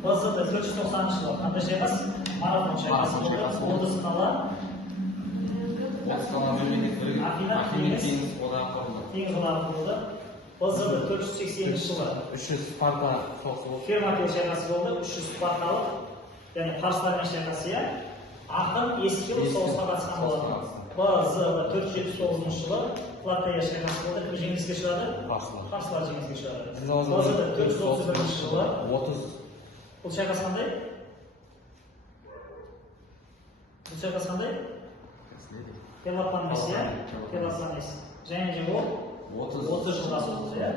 БЗ-да 490 жылы қандай шайқас? Марафон шайқасы болды. Болды сынала. Афина теңіз одағы құрылды. БЗ-да 480 жылы 300 Спарта соғысы болды. Фермопил шайқасы болды. 300 спарталық, яғни парсылармен шайқасы, иә. Ақын Ескил соғысқа қатысқан болады. БЗ-да 479 жылы Платея шайқасы болды. Кім жеңіске ұшырады? Парсылар жеңіске ұшырады. БЗ-да 431 жылы 30. Бұл шайқас қандай? Пелопон емес, иә? Пелопон емес. Және де ол 30 жылға созылды, иә?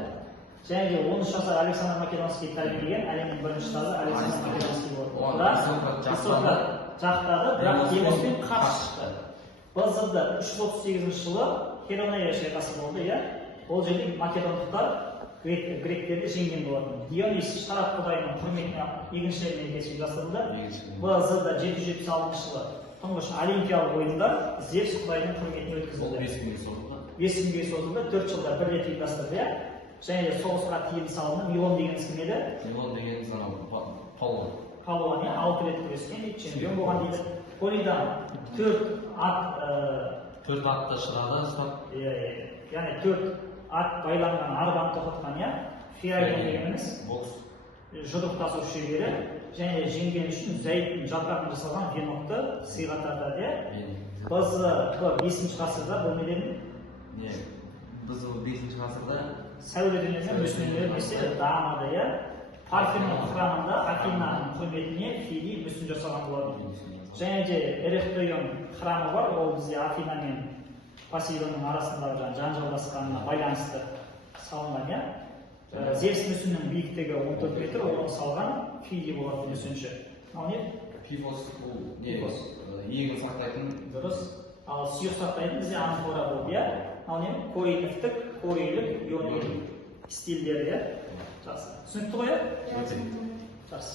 Және де 13 жасар Александр Македонский тәрбиелеген әлемнің бірінші ұстазы Александр Македонский болды. Бірақ Сократ жақтады, бірақ Демоспен қарсы шықты. БЗ-да 338 жылы Херонея шайқасы болды, иә? Ол жерде македондықтар гректерді жеңген болатын. Дионис шарап құдайының құрметіне екінші мерекесі жасалды. БЗ-да 776 жылы тұңғыш олимпиялық ойындар Зевс құдайының құрметіне өткізілді. 5 күнге созылды, 4 жылда бір рет ұйымдастырды, иә? Және де соғысқа тыйым салынды. Милон деген кім еді? Милон деген Палуан. Палуан, 6 рет күрескен, чемпион болған дейді. Полидан 4 атты шығады, яғни 4 ат байланған арбаны тоқтатқан, иә? Фиаген дегеніміз жұдырықтасу шебері, және жеңген үшін зәйттің жапырағынан жасалған венокты сыйға тартады, иә? БЗ 5-ші ғасырда бұл неден? Біз 5-ші ғасырда сәулетінен мүсіндер немесе дамыды, иә? Парфенон храмында Афинаның құрметіне Фили мүсін жасалған болатын. Және де Эрехтойон храмы бар, ол бізде Афина мен Посейдонның арасындағы жанжалдасқанына байланысты салынған, иә? Зевс мүсіннің биіктігі 14 метр, оны салған Фили болатын мүсінші. Ал не? Пифос егін сақтайтын. Дұрыс. Ал сүйек сақтайтын бізде амфора болды, иә? Ал не? Корейдіктік, корейлік, ионийлік стильдері, иә? Жақсы. Түсінікті ғой, иә? Жақсы. Жақсы.